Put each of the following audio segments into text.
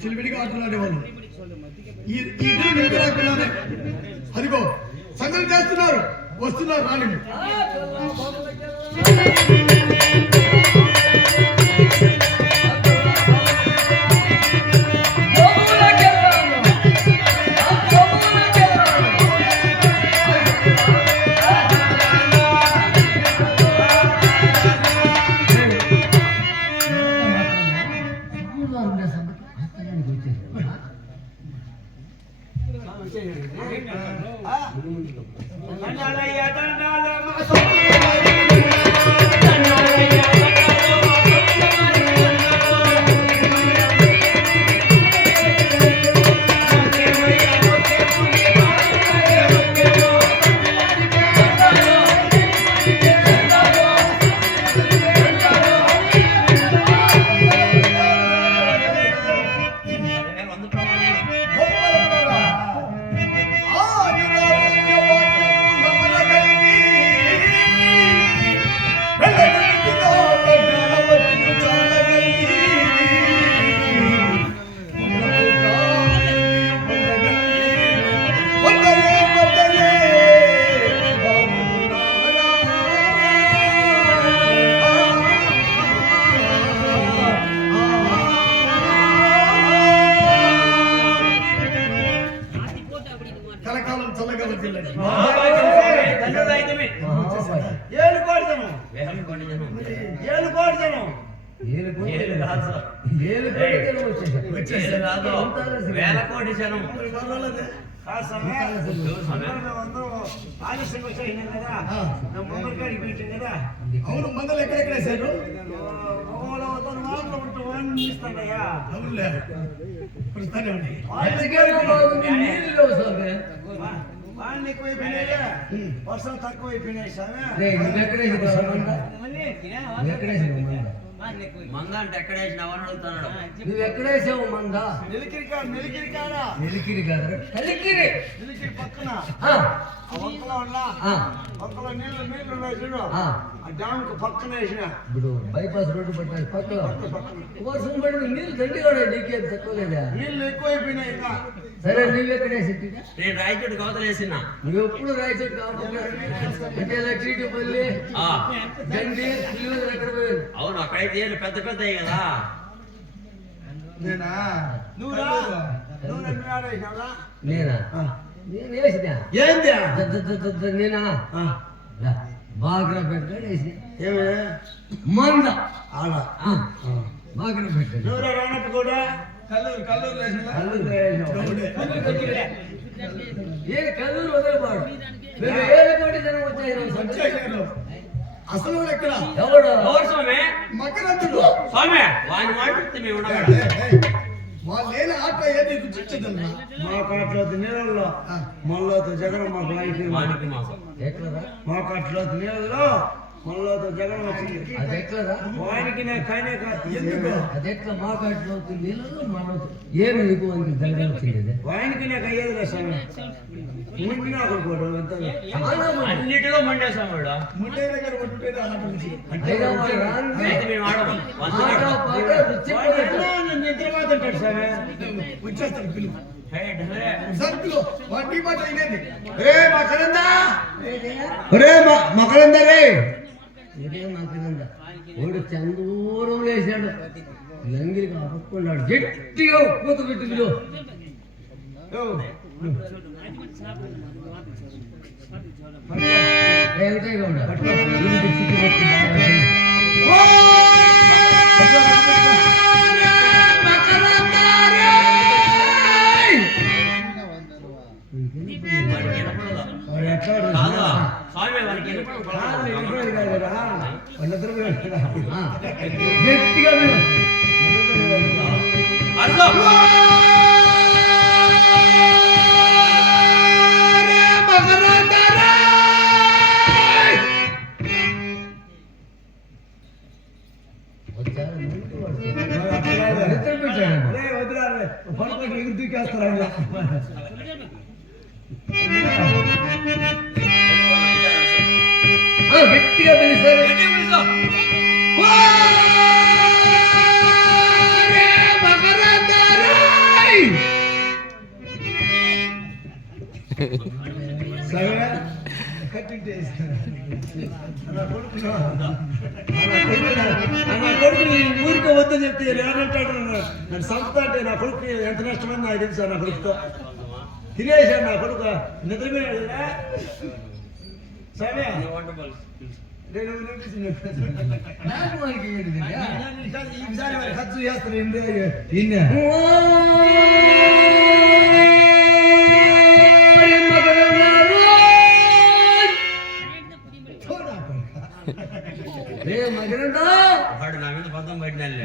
చిలిపిడిగా ఆటలాడేవాళ్ళు అదిగో సంగతి చేస్తున్నారు, వస్తున్నారు రాని. వేల కోటి జనం అవును మందలు ఎక్కడెక్కడ సార్ వర్షం తక్కువైపోయినాయి మంద అంటే ఎక్కడ వేసినావు అని అడుగుతున్నాడు. నువ్వు ఎక్కడ వేసావు మంద? నెలికిరి కాదా నెలికిరి పక్కన వంకలో నీళ్లు ఉన్నాయి చూడు, ఆ డ్యామ్ కు పక్కన వేసిన. ఇప్పుడు బైపాస్ రోడ్డు పట్టాలి పక్కన వర్షం పడి నీళ్ళు దండిగా నీకేం తక్కువ లేదా? నీళ్ళు ఎక్కువైపోయినాయి ఇంకా. సరే నువ్వు ఎక్కడ వేసి? నేను రాయచోటు కవతలేసిన. నువ్వు ఎప్పుడు రాయచోటు కావాలి అంటే చీటిపల్లి గండి ఎక్కడ పోయింది? అవును అక్కడైతే ఏళ్ళు పెద్ద పెద్దవి కదా. నేనా నేనా నేను వేసినా నేనా బాగా పెట్టాడు వేసిన మంద బాగా పెట్టాడు కూడా కల్లూరు వదిలిపాడు ఏళ్ళకోటి జనం వచ్చేసారు. అసలు ఎక్కడ ఎవడు స్వామి మకరంతుడు స్వామి వాని మాట్లాడితే మేము వాళ్ళు లేని ఆట ఏది రుచిచ్చదన్నా మా కాట్లో నీళ్ళలో మళ్ళీ జగన్ మాకు వానికి మా కాట్లో నీళ్ళలో మళ్ళీ జగన్ వచ్చింది. అది ఎట్లరా వానికి నేను కైనే కాదు. ఎందుకు అది ఎట్లా మా కాట్లో నీళ్ళలో మనం ఏమి నీకు వానికి జగన్ వచ్చింది? వానికి నాకు అయ్యేది లేదు స్వామి. ముందుగా అన్నిటిలో మండేసాం వాడు. ముండే దగ్గర పట్టుకుంటే ఆట నుంచి నిద్రపోతుంటాడు స్వామి. వచ్చేస్తాడు పిలువు సార్ పిలువు వాటి మాట అయినది. మా కరందా ఒరే మకరందరే ఇదే మాకింద వాడు చందూరం వేసాడు లంగికి అప్పుకున్నాడు గట్టిగా పూత పెట్టిందో ఏమిటాయిగా ఉండాలి కాదు, స్వామి వారికి గట్టిగా అర్థం. గట్టిగా పిలుస్తారు ఊరికి వద్దని చెప్తే ఏమంటాడు నన్ను సంస్థ అంటే నా కొడుకు ఎంత నష్టమని నాకు తెలుసు నా కొడుకుతో తినేసాడు నా కొడుకు నిద్రపోయాడు సరే ఈసారి ఖర్చు చేస్తాను ఇన్నే వాడు నా మీద పద్దం పడినాలే.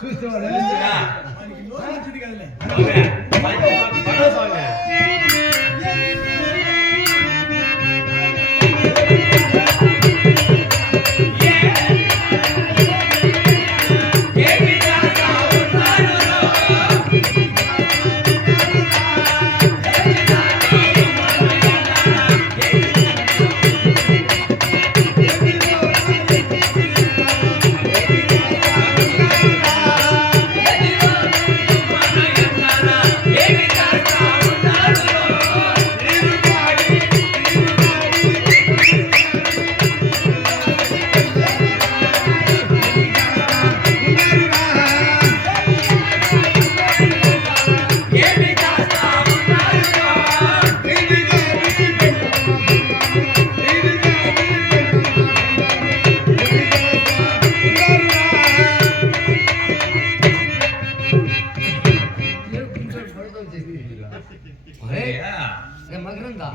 చూస్తేవాడు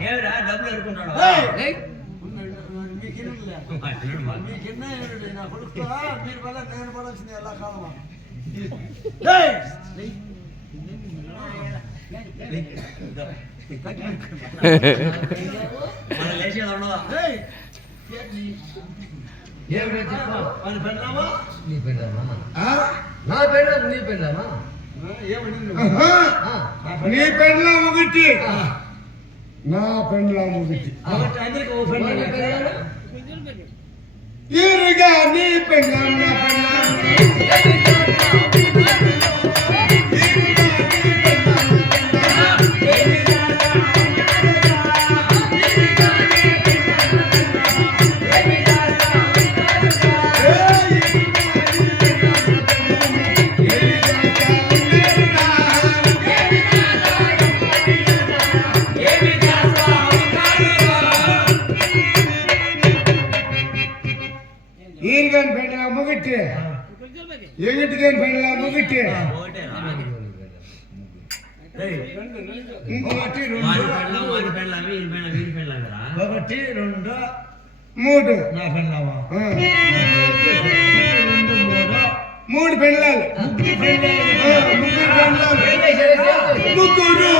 ఏమిరా డబ్బులు అనుకుంటాడు. నా కొడుకు మీరు వల్ల నేను పడాల్సింది ఎలా కాలమా మనం లేచేది ఉండదా? అని పెళ్ళామా నీ పెళ్ళామా నా పెళ్ళాం నీ పెళ్ళామా నీ పెళ్ళాం ఒకటి నా పెళ్ళాం ఒకటి అందరికి ఓ పెళ్ళాం ఈరుగా నీ పెళ్ళాం నా పెళ్ళాం ఈరుగాని పెళ్ళాం ఒకటి ఎగిటిగాని పెళ్ళాం ఒకటి ఇంకొకటి ఒకటి రెండు మూడు నా పెళ్ళామా మూడు పెళ్ళాలు ముగ్గురు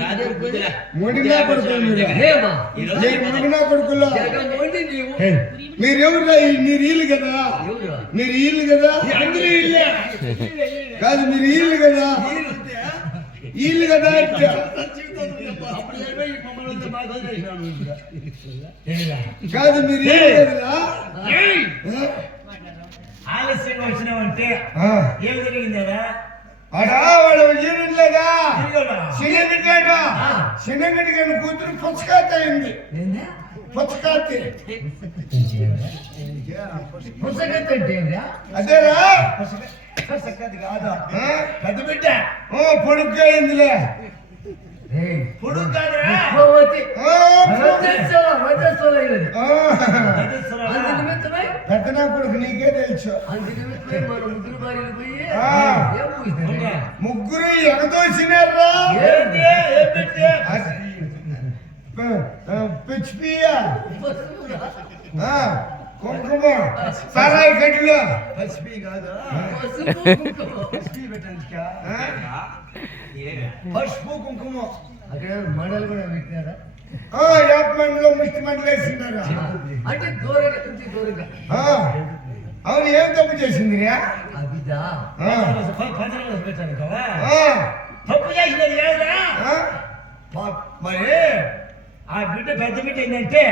రాత్రి బుద్ధిలే. మొండినా కొడుకు మీరు ఏమా మీరు మొండినా కొడుకుల్లో జగన్ మోండి నీవు మీరు ఎవరు మీరు వీళ్ళు కదా ఎవరు మీరు వీళ్ళు కదా అందరూ ఇల్లే కాదు మీరు వీళ్ళు కదా వీళ్ళు కదా ఇట్లా. అప్పుడు ఏమై మమ్మల్ని అంతా బాగా వదిలేసినావు నువ్వు ఇంకా. కాదు మీరు వీళ్ళు కదా ఏయ్! ఆలస్యంగా వచ్చినావంటే ఆ. ఏం జరిగిందా అడా వాడు వీరులేదా తిరిగాడా? సినగడ్డ సినగడ్డ కూతురు పుచ్చకాత అయింది ఏందా పుచ్చకాతి పుస్తకం అంటే ఏందా అదేరా సక్కది కాదు ఆ? పెద్ద బిడ్డ ఓ పొడుగ్గా అయిందిలే ఏయ్ పొడుగు కాదురా భగవతి ఆ, వజ్రస్వల ఇది ఆ. అదిస్తురా. అందు నిమిత్తమై పెద్దనా కొడుకు నీకే తెలుసు అందు నిమిత్తమై మన ముగ్గురు భార్యలు పోయి ఆ. ఏం పూసినారే? ముగ్గురు ఎగదోసినారా ఏంటి? ఏం పెట్టి? పిచ్చిపియా పసుపురా. కుంకుమ సారాయి గడ్డిలో పసిపి కాదు పసుపు కుంకుమ. పసిపి పెట్టానికా? ఏమే? పసుపు కుంకుమ అక్కడ మండలు కూడా పెట్టినారా యాప్ మండలో ముష్టి మండలు వేసినారా అంటే దూరంగా కొంచెం దూరంగా అవును ఏం తప్పు చేసింది అదిదా పంచరసం పెట్టానికా? తప్పు చేసినది లేదురా మరి ఆ బిడ్డ పెద్ద బిడ్డ ఏంటంటే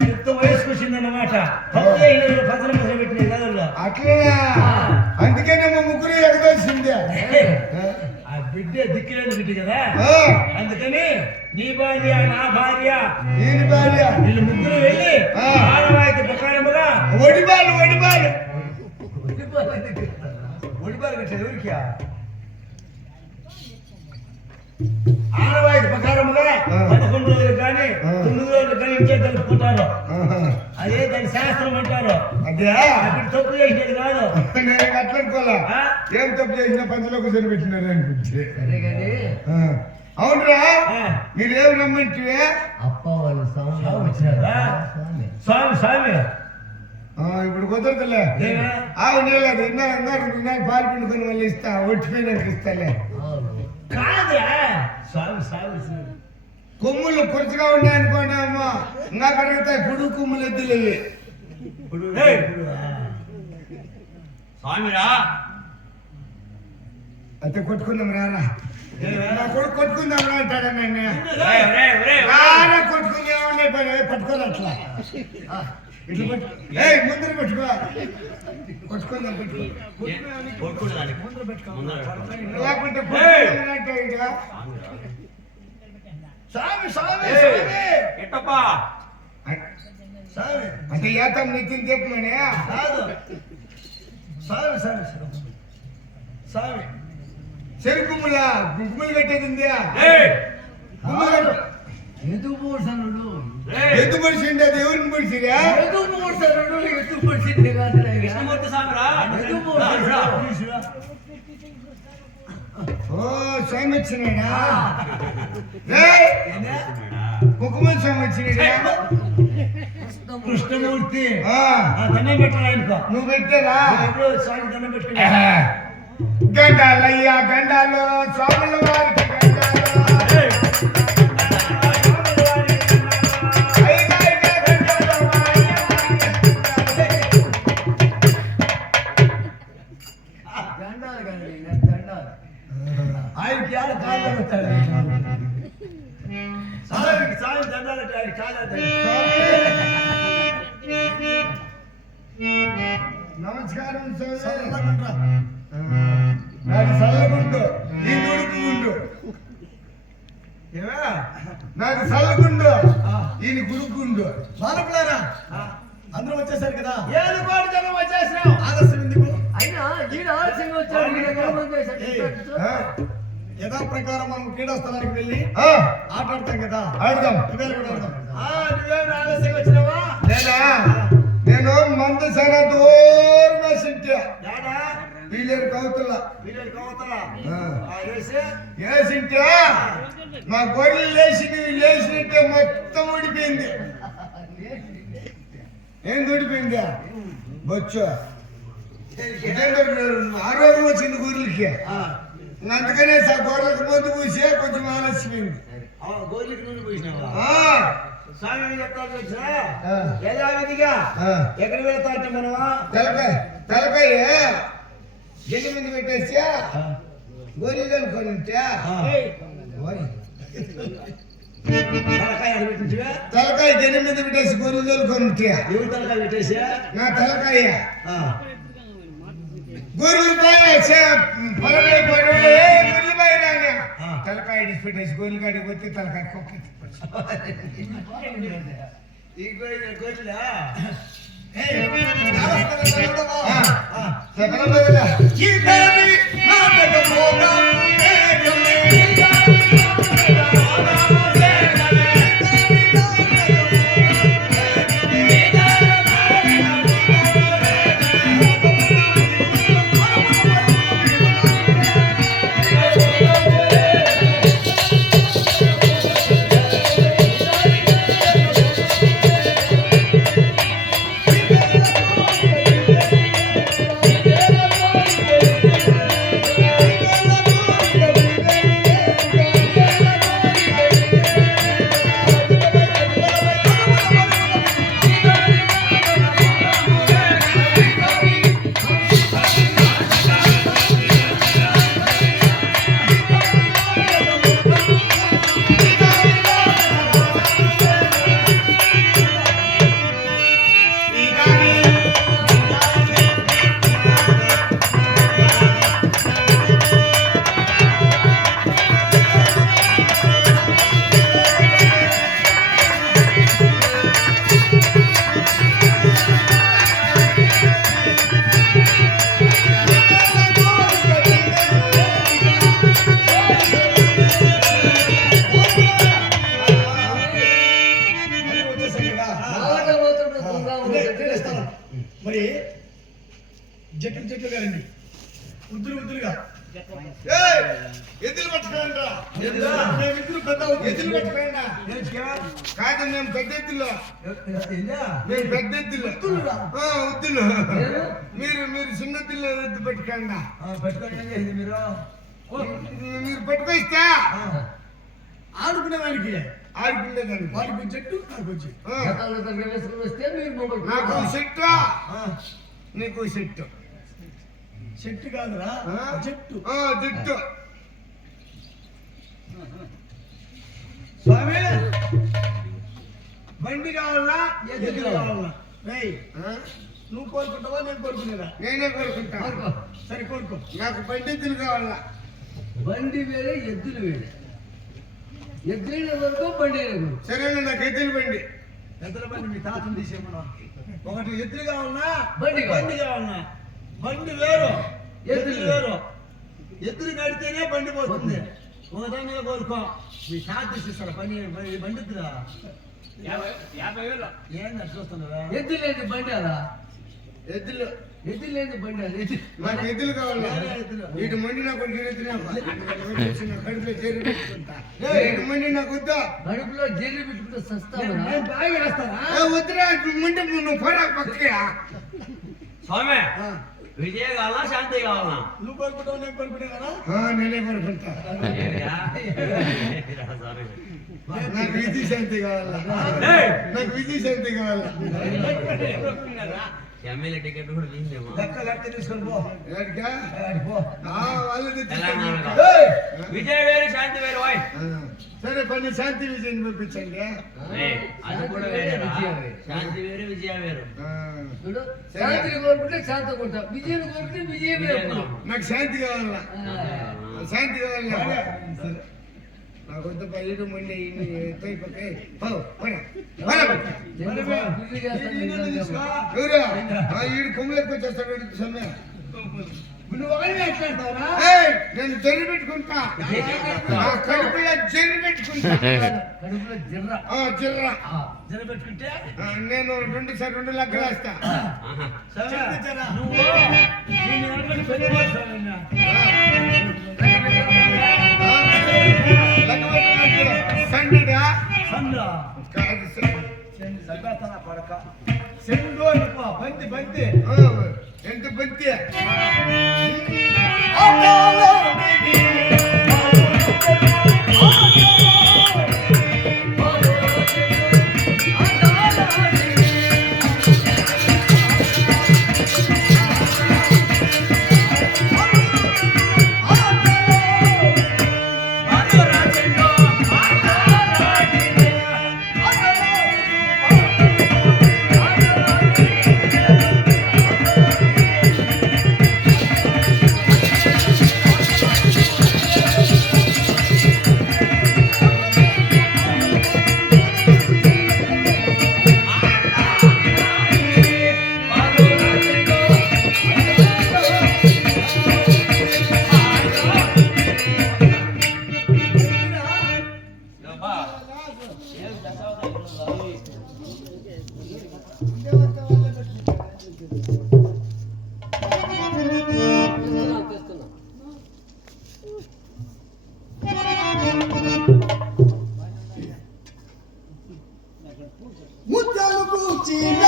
పెద్ద వయసుకు వచ్చిందన్నమాట తప్పు చేసినది పంచరసం పెట్టినది కాదు అట్లనా అందుకనే మా ముగ్గురు ఎగదోసింది ఆ బిడ్డ దిక్కులేని బిడ్డ కదా అందుకని నీ భార్య నా భార్య ఈయన భార్య వీళ్ళు ముగ్గురు వెళ్ళి ఆడవాయితీ ప్రకారముగా ఒడిబాలు ఒడిపాలు కట్టారు ఎవరికి ఆడవాయితీ ప్రకారముగా 11 రోజులు కానీ 9 రోజులు కానీ ఇంకే కలుపుకుంటారు అదే దాని శాస్త్రం అంటారు అదే అక్కడ తప్పు చేసినది కాదు నేను అట్లనుకోలే ఆ? ఏం తప్పు చేసినా పంచలో కూర్చొని పెట్టినారు అనిపించి సరే కానీ అవునరా ఆ. మీరేం నమ్మింటివే అప్ప వాళ్ళు స్వామి వచ్చినారా స్వామి స్వామి స్వామి ఇప్పుడు కుదరదులే ఏమే? అవునేలేదు ఇన్నారు పాలు పిండుకొని మళ్ళీ ఇస్తా ఒట్టిపోయినాక ఇస్తాలే అవును. కాదురా స్వామి స్వామి కొమ్ములు కురచగా ఉన్నాయనుకోండి అమ్మ ఇంకా కరుగుతాయి పొడుగు కొమ్ములు ఎద్దులేవి ఏయ్! స్వామిరా అయితే కొట్టుకుందాం రారా నా కొడుకు కొట్టుకుందాం రా అంటాడా నన్ను రేయ్, రేయ్, రేయ్, రారా కొట్టుకుందామనే పని పట్టుకోరు అట్లా ఇట్లా పట్టు ఏయ్ ముందర పెట్టుకో కొట్టుకుందాం పెట్టుకో కొట్టుకుంటానికి ముందర పెట్టుకో. లేకుంటే ఏయ్! కొట్టుకుందాం అంటే ఇంకా స్వామి స్వామి ఏయ్, స్వామి ఎట్టప్పా స్వామి అంటే ఏతం నిత్యం చెప్పమనే కాదు స్వామి స్వామి స్వామి చెరుకుమ్ముల గుమ్ములు కట్టేది ఉందా ఏయ్, గుమ్ములు కట్ట ఎదు మూసనుడు రేయ్, ఎద్దు పొడిచిండి అది ఎవరిని పొడిచిరా ఎదు మూసనుడు ఎదు పడిచింది కాదు కృష్ణమూర్తి స్వామిరా ఎదు రా, రా. తీసురా. ఓ స్వామి వచ్చినాడా ఏయ్! కుకుమ స్వామి వచ్చినాడా కృష్ణమూర్తి ఆ, దండం పెట్టరా ఆయనకు నువ్వు పెట్టారా ఎప్పుడు స్వామి దండం పెట్టుకున్నా గండాలయ్యా గండాలు స్వాముల వారికి గండాలు అయ్యగారికి గండాలు, మా అయ్యగారికి గండాలు. దండాలు కానీ దండాలు ఆయనకి ఆడ కాళ్ళు వస్తాడు స్వామికి స్వామి దండాలంటే ఆయన కాళ్ళు నమస్కారం స్వామి నాది చల్లగుండు ఈ దుడుకు గుండు ఏమా నాది చల్లగుండు ఈయన గుడుకుండు బాలకులారా అందరూ వచ్చేసారు కదా ఏడు కోటి జనం వచ్చేసినాం ఆలస్యం ఎందుకు అయినా ఈడ ఆలస్యంగా వచ్చాడు ఈడ గౌరవం చేశాడు. యథా ప్రకారం మనం క్రీడాస్థలానికి వెళ్ళి ఆ, ఆట ఆడతాం కదా ఆడదాం నువ్వేం కూడా ఆడదాం నువ్వేం ఆలస్యంగా వచ్చినావా నేనా నేను మందు చాలా దూరం వేసింటే యాడా వీళ్ళేరు కవుతుల్లా వీళ్ళకి కావతలా ఆ. వేసి వేసింటే నా గొర్రెలు లేచినట్టే మొత్తం ఊడిపోయింది ఏం ఊడిపోయిందా బొచ్చు 6 రోజులు వచ్చింది గొర్రెలకి అందుకనే సార్ గోర్లకు ముందు పూసే కొంచెం ఆలస్యమైంది. గోర్లకి నూనె పోసినావా? ఆ, స్వామి ఏం చెప్తాను తెలుసా? ఆ. యథావిధిగా ఆ. ఎక్కడ వెళ్తా అంటే మనమా తలకాయ గెల్లి మీద పెట్టేసి గోరీలు అనుకొని ఉంటే తలకాయ ఆడ పెట్టించివా? తలకాయ గెల్లి మీద పెట్టేసి గోరీలు అనుకొని ఉంటే ఎవరి తలకాయ పెట్టేసా? నా తలకాయ ఆ. గొర్రెలు పొలమే తలకాయ పెట్టేసి గొర్రెలు కాడికి పోతే తలకాయ కుక్క ఈ గోర్రెలా? మరి జట్లు కదండి ఉద్దులుగా ఎద్దులు పట్టుకోండి మేమిద్దరు పెద్ద ఎద్దులు పట్టుకోండి కాదు మేము పెద్ద ఎద్దుల్లో మేము పెద్ద ఎద్దులు ఉద్దులు మీరు చిన్న ఎద్దులు ఎద్దు పట్టుకోండి మీరు పట్టుకొస్తే ఆడుకునేదానికి ఆడుకునేదానికి వాళ్ళకి చెట్టు నాకు వచ్చి నాకు చెట్టు నీకు చెట్టు చెట్టు కాదురా చెట్టు జట్టు స్వామి బండి కావాలా ఎద్దు కావాలా నువ్వు కోరుకుంటావా నేను కోరుకునేదా నేనే కోరుకుంటా సరే కోరుకో నాకు బండి ఎద్దులు కావాలా బండి వేరే ఎద్దులు వేరే ఎద్దుల వరకు బండి సరేనా నాకు ఎద్దులు బండి ఎద్దుల బండి మీ తాతను తీసేమన్నా ఒకటి ఎద్దులు కావాలన్నా బండి కావాలన్నా బండి వేరు ఎద్దులు వేరు ఎద్దులు కడితేనే బండి పోతుంది ఒకదాన్ని కోరుకో మీ తాత తీసిస్తారా బండి ఎద్దురా 50,000 ఏంది అట్లా చూస్తున్నారా? ఎద్దు లేదు బండి అలా ఎద్దులు ఎద్దు లేదు బండి అది నాకు ఎద్దులు కావాలా ఎద్దులు. ఇటు మండి నాకు కడుపులో చేరి పెట్టుకుంటా ఇటు మండి నాకు వద్దా కడుపులో జల్లి పెట్టుకుంటే సస్తావా నేను బాగా వేస్తానా? వద్దురా మండి నువ్వు పోరా పక్కయా స్వామి విజయ కావాలా శాంతి కావాలా? నువ్వు కోరుకుంటావు నేను కోరుకుంటా కదా? నేనే కోరుకుంటా నాకు విధి శాంతి కావాలా నాకు విధి శాంతి కావాలా ఎమ్మెల్యే టికెట్ కూడా తీసేమో లెక్క తీసుకొని పో ఏడికా? ఆడికి పో. వాళ్ళు తెలంగాణలో. ఏయ్! విజయ వేరు శాంతి వేరు ఓయ్. సరే పని శాంతి విజయం పంపించండి అది కూడా వేరేరా? శాంతి వేరు విజయ వేరు. చూడు శాంతిని కోరుకుంటే శాంతి కొడతా విజయం కోరుకుంటే విజయం నాకు శాంతి కావాలా శాంతి కావాలా నాకు వద్ద పైరు మండి ఈడు కొమ్ములకు వచ్చేస్తాడు సమయం నువ్వు ఒకరిని ఎట్లాడతావురా? నేను జర్రి పెట్టుకుంటా కడుపులో జర్రి పెట్టుకుంటా కడుపులో జిర్ర జిర్రా జరపెట్టుకుంటే నేను 2 లెక్కలు వేస్తా నువ్వు నేను ఎవరికైనా పెళ్లి చేస్తానన్నా? సండిడా సందా కాదు సరిపేస్తానా పడక సెండు అనుకో బంతి ఎంత బంతి తెస్తున్నా. ముద్దలు కూర్చిన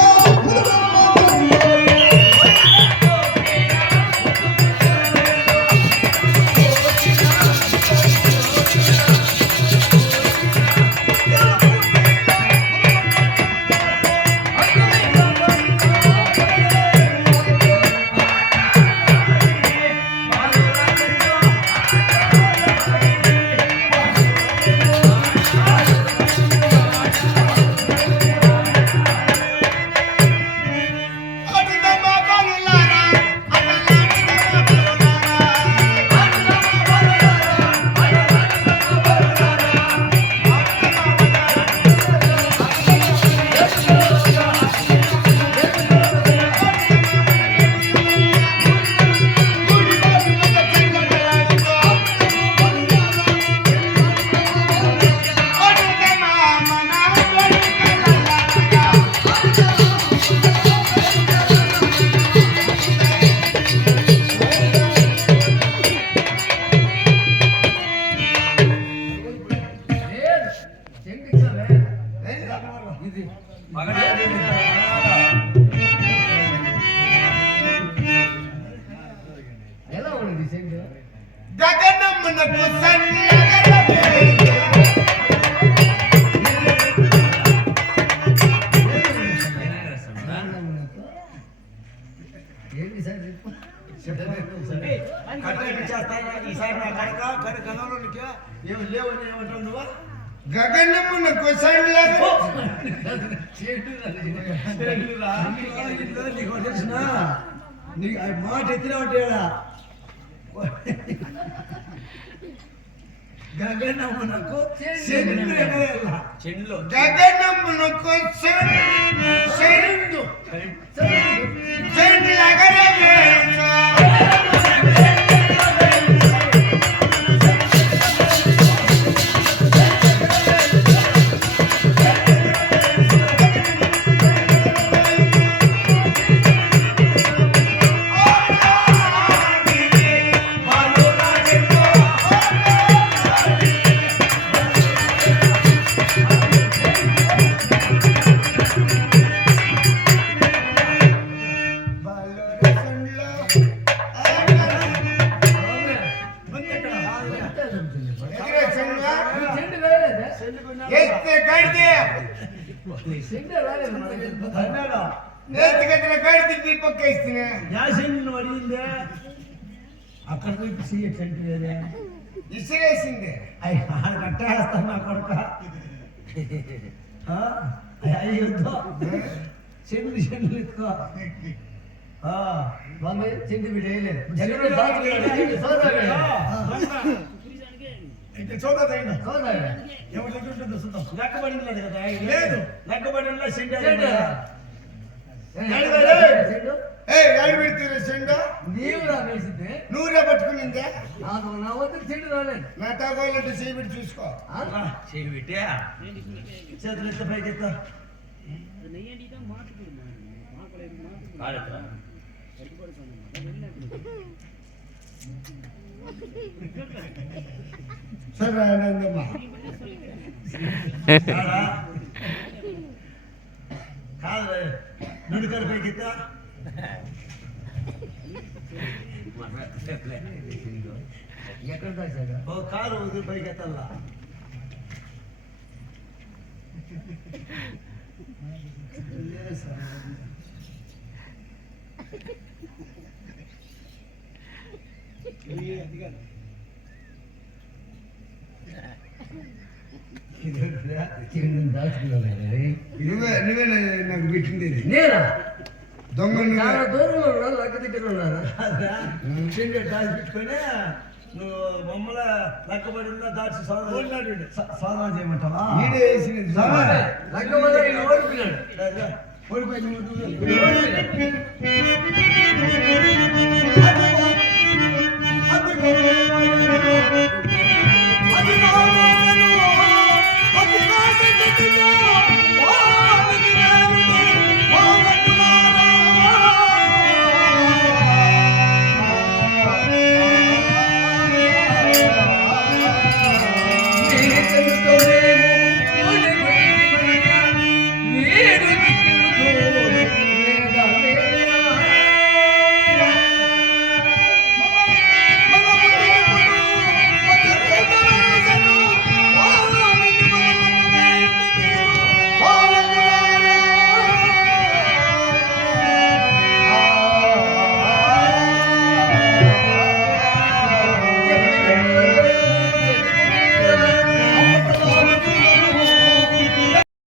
లేదు. చెండు ఇచ్చావే. ఇది ఎలా ఉంది చెండు? గగనమునకు సన్నగల ఏంటి సార్ చెప్పు. ఈసారి నా కడక కనలోనికి ఏమి లేవని ఏమంటావు నువ్వు? గగనమునకు సన్నగల చెండు నీకు తెలిసిన నీకు ఆ మాట ఎత్తినా ఉంటాడా గగనమునకు చెండు ఎగరేయాల. చెండ్లో గగనమునకు సన్నగల చెండు వేయలేదా? ఎత్తే కడితే చెండు రాలేదు మనకి. అన్నాడా? ఎత్తుకట్టిన కడితే నీ పక్క ఇస్తున్నా యాసండి అడిగిందే అక్కడ చూపించి ఎట్లాంటి వేరే ఇసిరేసింది కట్టేస్తాను నా కొడుక అయ్యొద్దు చెండు చెండు ఎత్తుకో బాబాయ్ చెండు వీడు వేయలేదు. చెండు చెండు దాచుకున్నాడు. చెండు సోదరుడు. చూడదైనా సోదరుడు. ఎవరి దగ్గర ఉంటుందో చూద్దాం లెక్కబడింది లేదు కదా లేదు. లెక్కబడిలో చెండు. సెంటర్ చెండు ఏ గాడి పెడుతున్నా చెండు నీవు రా వేసింది. నువ్వురా పట్టుకునిందే నాకు నా వద్ద చెండు రాలేదు. నా తాగోళ్ళంటే చేయబెట్టి చూసుకో ఆ? చెయ్యి పెట్టా చేతులు ఎత్త పైకి ఎత్త కాదట్రా. సరే ఆనందమ్మా కాదు నుడికల పైకి ఎత్త ఎక్కడ దాచాగా ఓ కారు వదిలి పైకి ఎత్తల్లా దాచుకున్నాను నువ్వే నాకు పెట్టింది ఇది. నేనా దొంగ నువ్వే. చాలా దూరంలో ఉన్నా లక్క దగ్గర ఉన్నాను తిండి దాచిపెట్టుకొని నువ్వు మమ్మల్ని లెక్కబడి ఉన్నా దాచి సాధన చేయమంటావా ఈడే వేసినది. లక్క వల్ల ఈయన ఓడిపోయినాడు ఓడిపోయి ఓడిపోయినాడు.